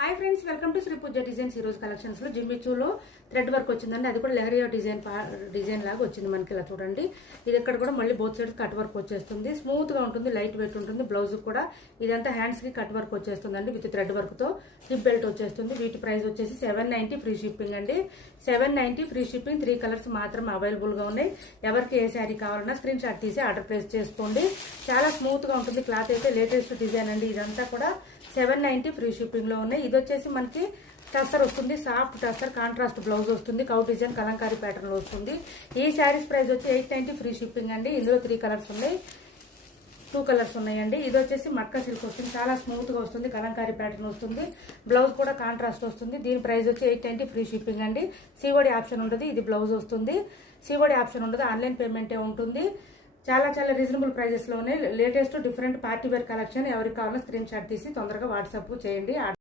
Hi friends, welcome to Sri Pooja designs. ఈ రోజు collections లో జిమ్మిచూలో థ్రెడ్ వర్క్ వచ్చిందండి. అది కూడా లెహరియా డిజైన్ లాగా వచ్చింది మనకి. ఇలా చూడండి, ఇది ఇక్కడ కూడా మళ్ళీ బోత్ సైడ్స్ కట్ వర్క్ వచ్చేస్తుంది. స్మూత్ గా ఉంటుంది, లైట్ వెయిట్ ఉంటుంది. బ్లౌజ్ కూడా ఇదంతా హ్యాండ్స్ కి కట్ వర్క్ వచ్చేస్తుందండి విత్ థ్రెడ్ వర్క్ తో. హిప్ బెల్ట్ వచ్చేస్తుంది. వీటి ప్రైస్ వచ్చేసి 790 ఫ్రీ షిప్పింగ్ అండి. 790 ఫ్రీ షిప్పింగ్. 3 కలర్స్ మాత్రం అవైలబుల్ గా ఉన్నాయి. ఎవరికి ఏ శారీ కావాలన్నా స్క్రీన్ షాట్ తీసి ఆర్డర్ ప్లేస్ చేసుకోండి. చాలా స్మూత్ గా ఉంటుంది. క్లాత్ అయితే లేటెస్ట్ డిజైన్ అండి. ఇదంతా కూడా 790 ఫ్రీ షిప్పింగ్ లో ఉన్నాయి. ఇది వచ్చేసి మనకి టస్సర్ వస్తుంది, సాఫ్ట్ టస్సర్, కాంట్రాస్ట్ బ్లౌజ్ వస్తుంది, కౌ డిజైన్ కలంకారీ ప్యాటర్న్ లో వస్తుంది. ఈ శారీస్ ప్రైస్ వచ్చి 890 ఫ్రీ షిప్పింగ్ అండి. ఇందులో 3 కలర్స్ ఉన్నాయి, 2 కలర్స్ ఉన్నాయండి. ఇది వచ్చేసి మట్కా సిల్క్ వస్తుంది, చాలా స్మూత్ గా వస్తుంది, కలంకారీ ప్యాటర్న్ వస్తుంది, బ్లౌజ్ కూడా కాంట్రాస్ట్ వస్తుంది. దీని ప్రైస్ వచ్చి 890 ఫ్రీ షిప్పింగ్ అండి. సిఓడి ఆప్షన్ ఉంటుంది. ఇది బ్లౌజ్ వస్తుంది, సిఓడి ఆప్షన్ ఉండదు, ఆన్లైన్ పేమెంటే ఉంటుంది. చాలా చాలా రీజనబుల్ ప్రైజెస్ లోనే latest different party wear collection. ఎవరికి కావాలో స్క్రీన్ షాట్ తీసి తొందరగా వాట్సాప్ చేయండి.